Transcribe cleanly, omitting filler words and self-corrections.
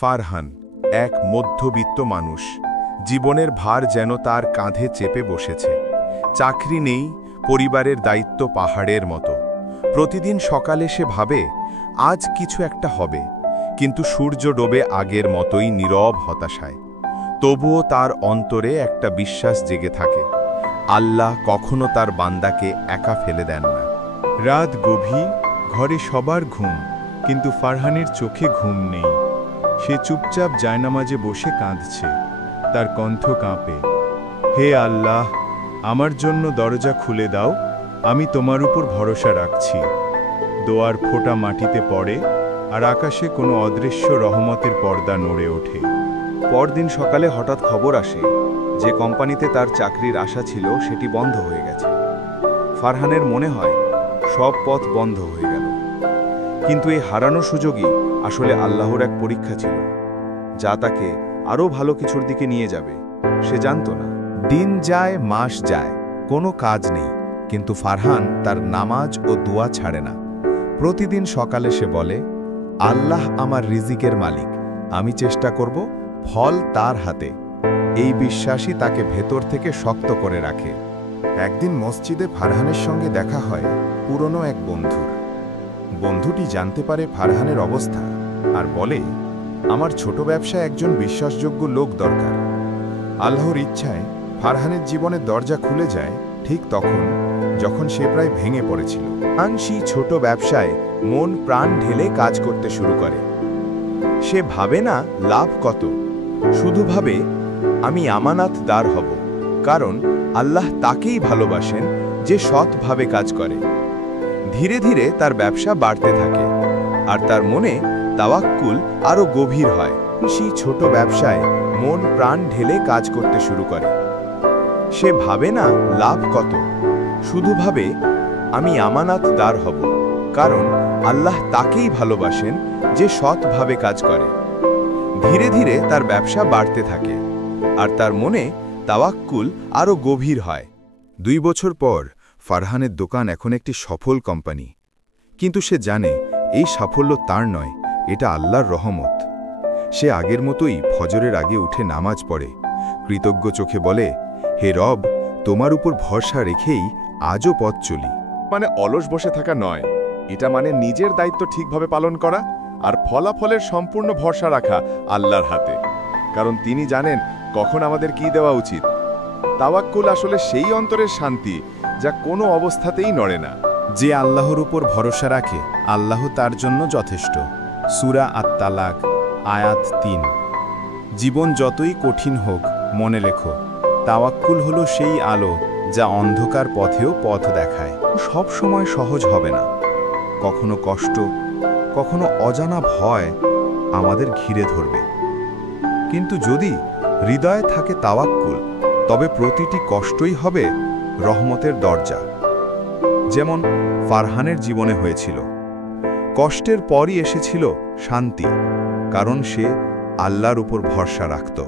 ফারহান এক মধ্যবিত্ত মানুষ। জীবনের ভার যেন তার কাঁধে চেপে বসেছে। চাকরি নেই, পরিবারের দায়িত্ব পাহাড়ের মতো। প্রতিদিন সকালে সে ভাবে আজ কিছু একটা হবে, কিন্তু সূর্য ডোবে আগের মতোই নীরব হতাশায়। তবুও তার অন্তরে একটা বিশ্বাস জেগে থাকে, আল্লাহ কখনো তার বান্দাকে একা ফেলে দেন না। রাত গভীর, ঘরে সবার ঘুম, কিন্তু ফারহানের চোখে ঘুম নেই। সে চুপচাপ জায়নামাজে বসে কাঁদছে, তার কণ্ঠ কাঁপে। হে আল্লাহ, আমার জন্য দরজা খুলে দাও, আমি তোমার উপর ভরসা রাখছি। দোয়ার ফোঁটা মাটিতে পড়ে, আর আকাশে কোনো অদৃশ্য রহমতের পর্দা নড়ে ওঠে। পরদিন সকালে হঠাৎ খবর আসে যে কোম্পানিতে তার চাকরির আশা ছিল সেটি বন্ধ হয়ে গেছে। ফারহানের মনে হয় সব পথ বন্ধ হয়ে গেল, কিন্তু এই হারানো সুযোগই আসলে আল্লাহর এক পরীক্ষা ছিল, যা তাকে আরও ভালো কিছুর দিকে নিয়ে যাবে। সে জানত না। দিন যায়, মাস যায়, কোনো কাজ নেই, কিন্তু ফারহান তার নামাজ ও দোয়া ছাড়ে না। প্রতিদিন সকালে সে বলে, আল্লাহ আমার রিজিকের মালিক, আমি চেষ্টা করব, ফল তার হাতে। এই বিশ্বাসই তাকে ভেতর থেকে শক্ত করে রাখে। একদিন মসজিদে ফারহানের সঙ্গে দেখা হয় পুরনো এক বন্ধুর। বন্ধুটি জানতে পারে ফারহানের অবস্থা আর বলে, আমার ছোট ব্যবসায় একজন বিশ্বাসযোগ্য লোক দরকার। আল্লাহর ইচ্ছায় ফারহানের জীবনের দরজা খুলে যায় ঠিক তখন, যখন সে প্রায় ভেঙে পড়েছিল। আংশি ছোট ব্যবসায় মন প্রাণ ঢেলে কাজ করতে শুরু করে। সে ভাবে না লাভ কত, শুধু ভাবে আমি আমানতদার হব, কারণ আল্লাহ তাকেই ভালোবাসেন যে সৎভাবে কাজ করে। ধীরে ধীরে তার ব্যবসা বাড়তে থাকে, আর তার মনে তাওয়াক্কুল আরও গভীর হয়। সেই ছোট ব্যবসায় মন প্রাণ ঢেলে কাজ করতে শুরু করে। সে ভাবে না লাভ কত, শুধু ভাবে আমি আমানতদার হব, কারণ আল্লাহ তাকেই ভালোবাসেন যে সৎভাবে কাজ করে। ধীরে ধীরে তার ব্যবসা বাড়তে থাকে, আর তার মনে তাওয়াক্কুল আরও গভীর হয়। 2 বছর পর ফারহানের দোকান এখন একটি সফল কোম্পানি। কিন্তু সে জানে এই সাফল্য তার নয়, এটা আল্লাহর রহমত। সে আগের মতোই ফজরের আগে উঠে নামাজ পড়ে, কৃতজ্ঞ চোখে বলে, হে রব, তোমার উপর ভরসা রেখেই আজও পথ চলি। মানে অলস বসে থাকা নয়, এটা মানে নিজের দায়িত্ব ঠিকভাবে পালন করা আর ফলাফলের সম্পূর্ণ ভরসা রাখা আল্লাহর হাতে, কারণ তিনি জানেন কখন আমাদের কি দেওয়া উচিত। তাওয়াক্কুল আসলে সেই অন্তরের শান্তি যা কোনো অবস্থাতেই নড়ে না। যে আল্লাহর উপর ভরসা রাখে, আল্লাহ তার জন্য যথেষ্ট। সূরা আত-তালাক, আয়াত 3। জীবন যতই কঠিন হোক, মনে রেখো, তাওয়াক্কুল হলো সেই আলো যা অন্ধকার পথেও পথ দেখায়। সব সময় সহজ হবে না, কখনো কষ্ট, কখনো অজানা ভয় আমাদের ঘিরে ধরবে। কিন্তু যদি হৃদয়ে থাকে তাওয়াক্কুল, তবে প্রতিটি কষ্টই হবে রহমতের দরজা। যেমন ফারহানের জীবনে হয়েছিল। কষ্টের পরই এসেছিল শান্তি, কারণ সে আল্লাহর উপর ভরসা রাখত।